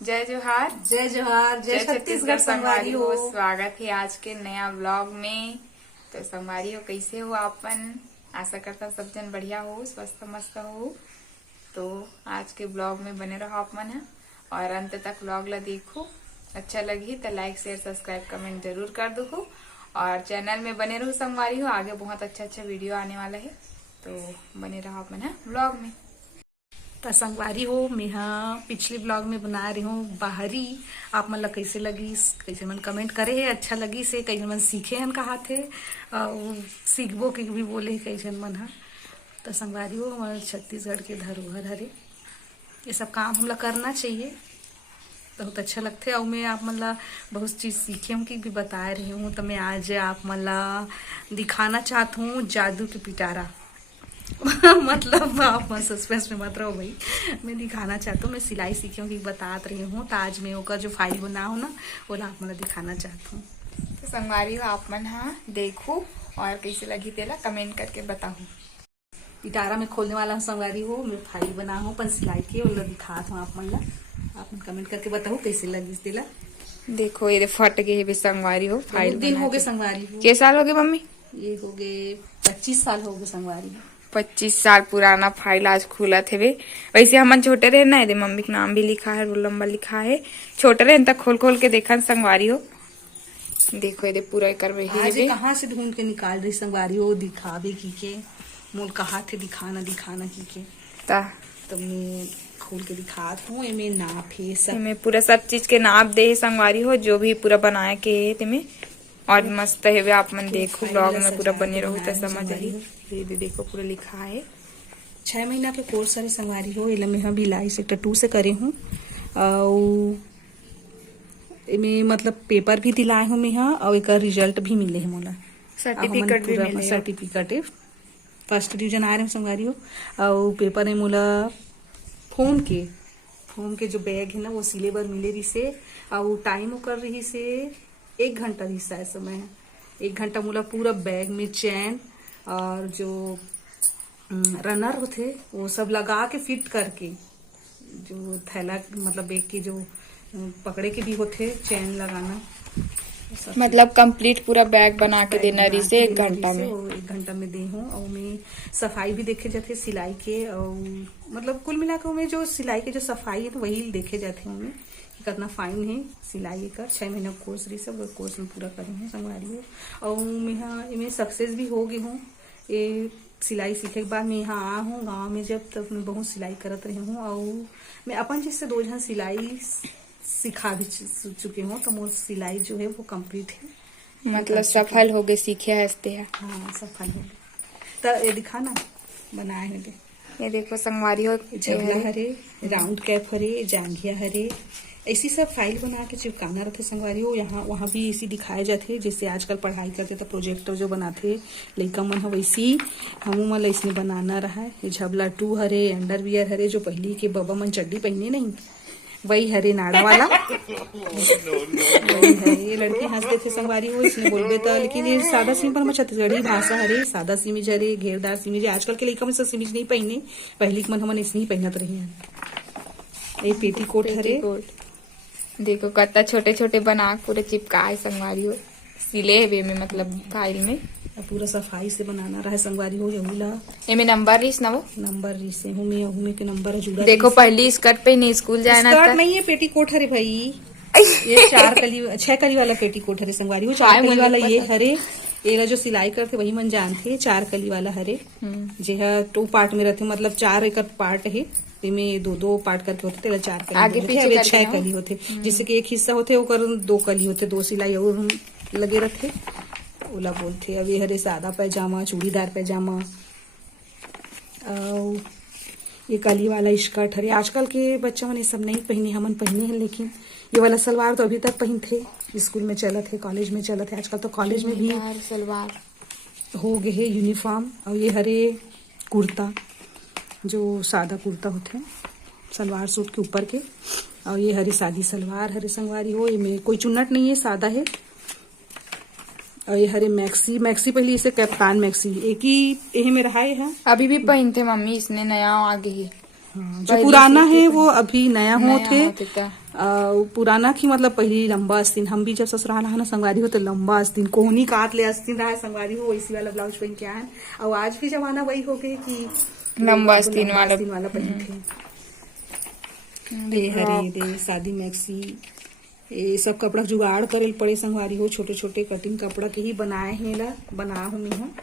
जय जोहार। जय जोहार। जय छत्तीसगढ़ संगवारी हो। स्वागत है आज के नया व्लॉग में। तो संगवारी हो, कैसे हो आपन? आशा करता सब जन बढ़िया हो, स्वस्थ मस्त हो। तो आज के ब्लॉग में बने रहो आप मन है और अंत तक व्लॉग ला देखो। अच्छा लगी तो लाइक शेयर सब्सक्राइब कमेंट जरूर कर दो और चैनल में बने रहो संगवारी हो। आगे बहुत अच्छा वीडियो आने वाला है, तो बने रहो आप मन है व्लॉग में। तो संगवारी हो, मैं पिछले ब्लॉग में बना रही हूँ बाहरी। आप मन ला कैसे लगी, कैसे मन कमेंट करे है। अच्छा लगी से कई मन सीखे हन कहा थे, सीखबो के भी बोले कैसे मन हा। तो संगवारी हो, हमारे छत्तीसगढ़ के धरोहर हरे, ये सब काम हम ला करना चाहिए, बहुत अच्छा लगते। और मैं आप मन ला बहुत चीज़ सीखे हूँ कि भी बता रही हूँ। तो मैं आज आप मन ला दिखाना चाहती हूँ जादू के पिटारा। मतलब आप मन सस्पेंस में मत रहो भाई, मैं दिखाना चाहती हूँ। मैं सिलाई सीखी हूँ कि बता रही हूँ। तो आज मैं ओका जो फाइल बना हूँ ना, वो आप मन दिखाना चाहती हूँ। तो संगवारी हो, आप मन हाँ देखो और कैसे लगी तेला कमेंट करके बताओ। पिटारा में खोलने वाला हूँ संगवारी हो, मैं फाइल बना हूँ अपन सिलाई के, और दिखा हूँ आप मन ला। आप मन कमेंट करके बताओ कैसे लगी तेला। देखो ये फट गए भी संगवारी हो। फाइल दिन हो गए संगवारी हो। के साल हो गए मम्मी? ये हो गए 25 साल हो गए संगवारी हो। 25 साल पुराना फाइल आज खुला थे वे। वैसे हमन छोटे रहे ना, दे मम्मी का नाम भी लिखा है, रोल नंबर लिखा है। छोटे रहे तक खोल खोल के देखा संगवारी हो। देखो ये पूरा कर आज कहाँ से ढूंढ के निकाल रही संगवारी हो, दिखावे की के मोल कहा थे दिखाना की के। तो मैं खोल के दिखात हूँ। इमे नाप है सब, इमे पूरा सब चीज के नाप दे संगवारी हो, जो भी पूरा बनाए के है तिमे। और मस्त है वे, आप मन देखो ब्लॉग में पूरा बने रहो तो समझ आई। ये देखो पूरा लिखा है। 6 महीना के कोर्स है संगवारी हो। इला मैं भिलाई सेक्टर 2 से करे हूँ। और इमे मतलब पेपर भी दिलाए हूँ मैं, और एक रिजल्ट भी मिले है मोला। सर्टिफिकेट भी मिले। सर्टिफिकेट है, फर्स्ट डिवीजन आ रहे हैं संगवारी हो। और पेपर है मोला फोम के जो बैग है ना, वो सिले बर मिले रही से। और टाइम कर रही से 1 घंटा रही है समय। 1 घंटा मोला पूरा बैग में चैन और जो रनर होते वो सब लगा के फिट करके, जो थैला मतलब बैग के जो पकड़े के भी होते चैन लगाना, मतलब कंप्लीट पूरा बैग बना के देना रही से 1 घंटा में। 1 घंटा में दी हूँ। और मैं सफाई भी देखे जाते सिलाई के, और मतलब कुल मिलाकर मैं जो सिलाई के जो सफाई है तो वही देखे जाते हैं उनमें कि कितना फाइन है सिलाई का। 6 महीना कोर्स रही सब, वो कोर्स में पूरा करी हूँ संगवारी हो। और मैं इनमें सक्सेस भी हो गई हूँ। ये सिलाई सीखे के बाद मैं यहाँ आ हूँ गाँव में, जब तक मैं बहुत सिलाई करत रही हूँ। और मैं अपन जिससे 2 जन सिलाई सिखा भी चुके हूँ। तो मोर सिलाई जो है वो कंप्लीट है, मतलब सफल हो गए, सीखे हंसते हैं। हाँ सफल हो गए। तो ये दिखाना बनाए हैं दे। ये देखो संगवारी हो, जबला हरे, राउंड कैप हरे, जांघिया हरे, ऐसी सब फाइल बना के चिपकाना रहते संगवारी हो। यहाँ वहाँ भी इसी दिखाए जाते, जैसे आजकल पढ़ाई करते तो प्रोजेक्टर जो बनाते लइका मन हो, वैसी हम मन इसने बनाना रहा है। ये झबला 2 हरे, अंडरवियर हरे, जो पहली के बाबा मन चड्डी पहने नहीं वही हरे नाड़ा वाला। ये लड़की हंसते थे संगवारी हो, इसने बोलबे तो। लेकिन ये सादा सिंपल में छत्तीसगढ़ी भाषा हरे, सादा सिमिज हरे, घेरदार सिमिज। आजकल के लड़का में सब सिमिज नहीं पहने, पहली के मन हमन इसने ही पहनत रही है। ये पेटीकोट हरे, देखो कत्ता छोटे छोटे बना पूरे चिपकाए संगवारी हो, सिले वे में मतलब फाइल में पूरा सफाई से बनाना रहा संगवारी हो। यहूला एमे नंबर रिस ना, वो नंबर रिस है हुमे के नंबर जुड़ा। देखो पहली स्कर्ट पे नहीं स्कूल जाना, स्कर्ट नहीं है पेटीकोट हरे भाई। ये 6 कली वाला पेटीकोट हरे संगवारी हो। 4 कली वाला ये हरे, ये जो सिलाई करते वही मन जानते। 4 कली वाला हरे, जे 2 पार्ट में रहते, मतलब 4 एक पार्ट है, इनमें 2 पार्ट करके होते तेरा 4 कली आगे पीछे 6 कली होते। जिससे कि एक हिस्सा होते ओकर 2 कली होते, 2 सिलाई और लगे रहते, ओला बोलते। अब ये हरे सादा पैजामा, चूड़ीदार पैजामा। ये कली वाला स्कर्ट हरे। आजकल के बच्चों ने सब नहीं पहने, हमन पहने हैं। लेकिन ये वाला सलवार तो अभी तक पहनते, स्कूल में चलत है, कॉलेज में चलत है। आजकल तो कॉलेज में भी सलवार हो गए है यूनिफॉर्म। और ये हरे कुर्ता, जो सादा कुर्ता होते हैं सलवार सूट के ऊपर के। और ये हरी सादी सलवार हरे संगवारी हो। ये कोई चुन्नट नहीं है, सादा है। और ये हरे मैक्सी पहले इसे कप्तान मैक्सी एक ही यही में रहा है। अभी भी पहनते मम्मी, इसने नया आगे ही हाँ, जो पहले पुराना सीखे है थे। वो अभी नया हो नया थे। होते ता। पुराना की मतलब पहली लंबा आस्तीन, हम भी जब ससुराल है ना संगवारी हो तो लंबा आस्तीन कोहनी काट ले आस्तीन रहा है संगवारी हो, वैसी वाला ब्लाउज पहन के आए। और आज भी जमाना वही हो गए कि लंबा लोग आस्तीन लंबा वाला। आस्तीन वाला पहन थे। ये हरे दे शादी मैक्सी, ये सब कपड़ा जुगाड़ करे पड़े संगवारी हो, छोटे छोटे कटिंग कपड़ा के ही बनाए हैं ला, बना हूँ मैं हूँ।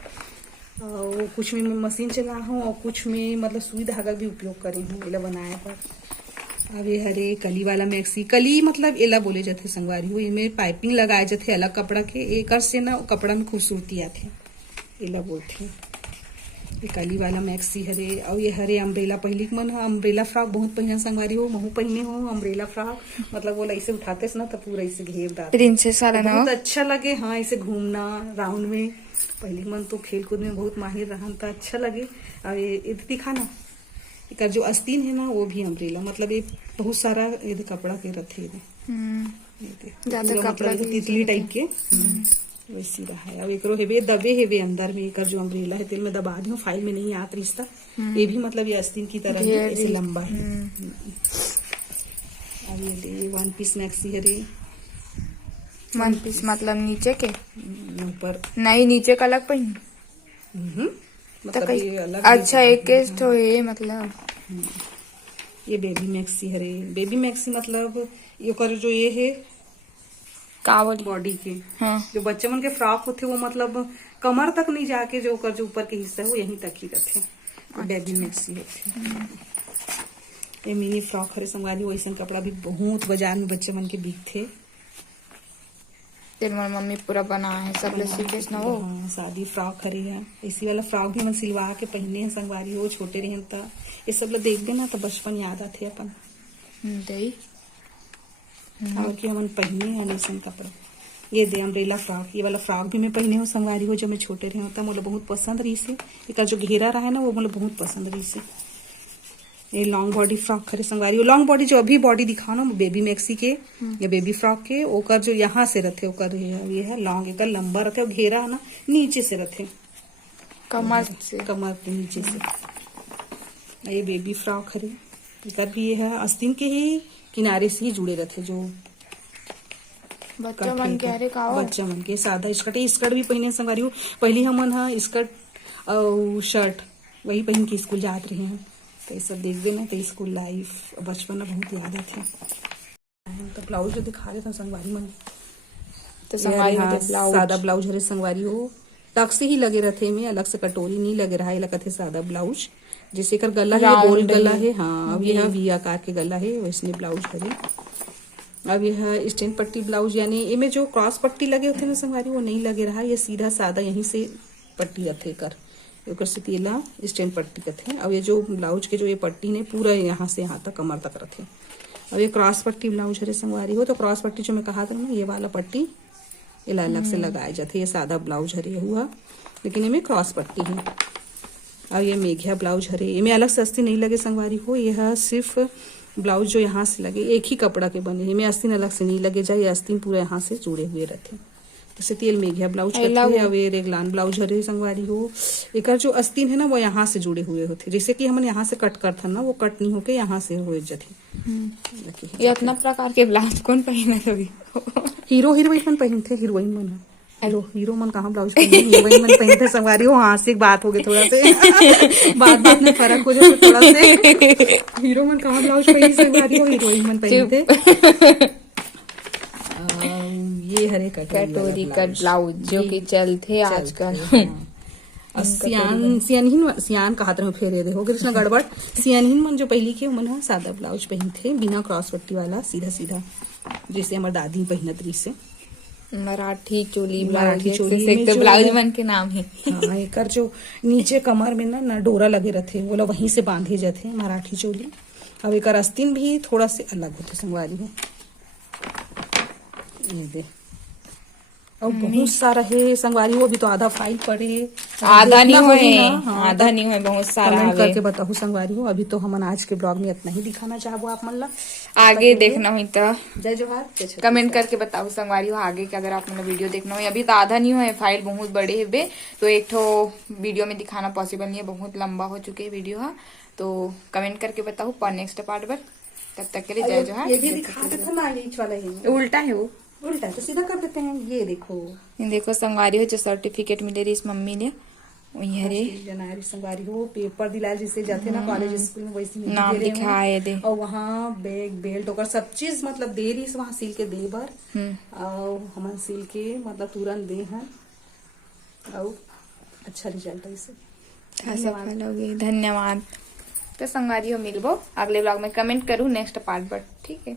और कुछ में मैं मशीन चला हूँ और कुछ में मतलब सुई धागा भी उपयोग करी हूँ एला बनाए पर। अब ये हरे कली वाला मैक्सी, कली मतलब एला बोले जाते संगवारी हो, इमें पाइपिंग लगाए जाते अलग कपड़ा के, एकर से ना कपड़ा में खूबसूरती आते, एला बोलते। ये कली वाला मैक्सी हरे। और ये हरे अम्ब्रेला, पहली के मन अम्ब्रेला फ्रॉक बहुत पहने संगवारी हो, महू पहने हो अम्ब्रेला फ्रॉक, मतलब वो ऐसे उठाते ना तो पूरा ऐसे घेर डालते, प्रिंसेस वाला ना बहुत अच्छा लगे। हाँ, ऐसे घूमना राउंड में, पहली मन तो खेल कूद में बहुत माहिर रहा था, अच्छा लगे। और ये दिखा ना, एक जो आस्तीन है ना वो भी अम्ब्रेला, मतलब ये बहुत सारा ये कपड़ा के रथे ये ज्यादा पूरा कपड़ा मतलब तितली टाइप के वैसी रहा है। अब एकरो हेवे दबे हेवे अंदर में, एकर जो अम्ब्रेला है तेल में दबा दी हूँ, फाइल में नहीं आत रिश्ता। ये भी मतलब ये आस्तीन की तरह ही ऐसे लंबा है। अब ये वन पीस मैक्सी हरे, वन पीस मतलब नीचे के ऊपर नहीं, नीचे का अलग पहन। मतलब ये अलग। अच्छा, एक तो ये मतलब ये बेबी मैक्सी हरे, बेबी मैक्सी मतलब ये कर जो ये है कावल बॉडी के, हाँ। जो बच्चे मन के फ्रॉक होते वो मतलब कमर तक नहीं जाके, जो कर जो ऊपर के हिस्सा है वो यहीं तक ही रहते, तो बेबी मैक्सी होते। ये मिनी फ्रॉक हरे संगवारी, वैसे कपड़ा भी बहुत बाजार में बच्चे मन के बिकते। तेल मोर मम्मी पूरा बना है, सब लोग सीखे ना हो। हाँ, शादी फ्रॉक हरे है, इसी वाला फ्रॉक भी मन सिलवा के पहने हैं संगवारी हो, छोटे रहे तो ये सब लोग देखते ना तो बचपन याद आते अपन। दही और कि हमन पहने हैं अनेसन कपड़ा। ये दे अम्ब्रेला फ्रॉक, ये वाला फ्रॉक भी मैं पहने हूँ संगवारी हो, जब मैं छोटे रहे होता मुझे बहुत पसंद रही से, एक जो घेरा रहा है ना वो मुझे बहुत पसंद रही से। ये लॉन्ग बॉडी फ्रॉक खरे संगवारी हो, लॉन्ग बॉडी जो अभी बॉडी दिखाओ ना बेबी मैक्सी के या बेबी फ्रॉक के, ओकर जो यहाँ से रथे ओकर ये है लॉन्ग, एक लंबा रखे और घेरा है ना नीचे से रथे, कमर से, कमर के नीचे से। ये बेबी फ्रॉक हरे, एक भी ये है आस्तीन के ही किनारे से ही जुड़े रहते, जो बच्चा मन के हरे का बच्चा मन के सादा स्कर्ट, स्कर्ट भी पहने संगवारी हो। पहले हमन हा स्कर्ट और शर्ट वही पहन के स्कूल जात रहे हैं, तो ये सब देखबे ना तो स्कूल लाइफ बचपन बहुत याद आते। तो ब्लाउज जो दिखा रहे थे संगवारी मन, तो संगवारी में ब्लाउज सादा ब्लाउज हरे संगवारी हो, टक से ही लगे रहते में, अलग से कटोरी नहीं लगे रहा, लगते सादा ब्लाउज, जैसे कर गला है गोल गला है। हाँ, अब यह वी आकार के गला है वैसने ब्लाउज हरे। अब यह स्टैंड पट्टी ब्लाउज, यानी इनमें जो क्रॉस पट्टी लगे होते ना संगवारी वो नहीं लगे रहा, ये सीधा सादा यहीं से पट्टी रखे कर से तेला स्टैंड पट्टी करते। अब ये जो ब्लाउज के जो ये पट्टी ने पूरा यहाँ से यहाँ तक कमर तक रखे। अब ये क्रॉस पट्टी ब्लाउज हरे संगवारी हो, तो क्रॉस पट्टी जो मैं कहा था ना ये वाला पट्टी ये अलग से लगाए जाते, ये सादा ब्लाउज हरे हुआ लेकिन इनमें क्रॉस पट्टी है। अब ये मेघिया ब्लाउज हरे, इनमें अलग से अस्तीन नहीं लगे संगवारी हो, यह सिर्फ ब्लाउज जो यहाँ से लगे एक ही कपड़ा के बने, इनमें अस्तीन अलग से नहीं लगे जाए, अस्तीन पूरा यहाँ से जुड़े हुए रहते, जैसे तेल मेघिया ब्लाउज करते हैं। अब ये रेगलान ब्लाउज हरे संगवारी हो, एक जो अस्तीन है ना वो यहाँ से जुड़े हुए होते, जैसे कि हम यहाँ से कट करते ना वो कट नहीं होके यहाँ से हो जाते। ये इतना प्रकार के ब्लाउज कौन पहने थे? हीरो हीरोइन मन पहनते, हीरोइन मन हीरो मन कहाँ ब्लाउज पहनते, हीरोइन मन पहनते संगवारी हो। हाँ से एक बात हो गई थोड़ा से बात में फर्क हो जाए थोड़ा से, हीरो मन कहाँ ब्लाउज पहनी संगवारी हो, हीरोइन मन पहनते। ये हरे कटोरी कट ब्लाउज जो कि चलते आजकल। सियान कहते रहे फेरे दे हो कृष्ण गड़बड़। सियानहीन मन जो पहली के मन सादा ब्लाउज पहनते बिना क्रॉस पट्टी वाला, सीधा सीधा जैसे हमारे दादी पहनत रही से। मराठी चोली, मराठी चोली एक तो ब्लाउज मन के नाम है। हाँ, एक जो नीचे कमर में ना डोरा लगे रहते वो लोग वहीं से बांधे जाते मराठी चोली। अब एक आस्तीन भी थोड़ा से अलग होते संगवारी है, ये दे और बहुत सारा है संगवारी हो। अभी तो आधा फाइल पड़े, आधा नहीं है, हाँ, आधा नहीं है, बहुत सारा कमेंट करके बताओ संगवारी हो। अभी तो हम आज के ब्लॉग में इतना ही दिखाना चाहबो आप मन ला, आगे देखना हुई तो जय जोहार कमेंट करके बताओ संगवारी हो आगे के, अगर आप वीडियो देखना हो। अभी तो आधा नहीं है, फाइल बहुत बड़े है बे, तो एक तो वीडियो में दिखाना पॉसिबल नहीं है, बहुत लंबा हो चुके है वीडियो है, तो कमेंट करके बताओ पर नेक्स्ट पार्ट पर। तब तक के लिए जय जोहार। ये भी दिखा देता ना, ये वाला है उल्टा है वो, उल्टा तो सीधा कर देते हैं। ये देखो, ये देखो संगवारी हो जो सर्टिफिकेट मिले रही इस मम्मी ने वही हरे जनारी संगवारी हो पेपर दिलाए जैसे जाते ना कॉलेज स्कूल में वैसे में नाम दे रहे लिखा है दे। और वहाँ बैग बेल्ट और सब चीज मतलब दे रही वहाँ सिल के दे बर और हम सिल के मतलब तुरंत दे हैं और अच्छा रिजल्ट है इसे। सफल हो गई, धन्यवाद। तो संगवारी हो मिलबो अगले ब्लॉग में, कमेंट करूँ नेक्स्ट पार्ट पर, ठीक है।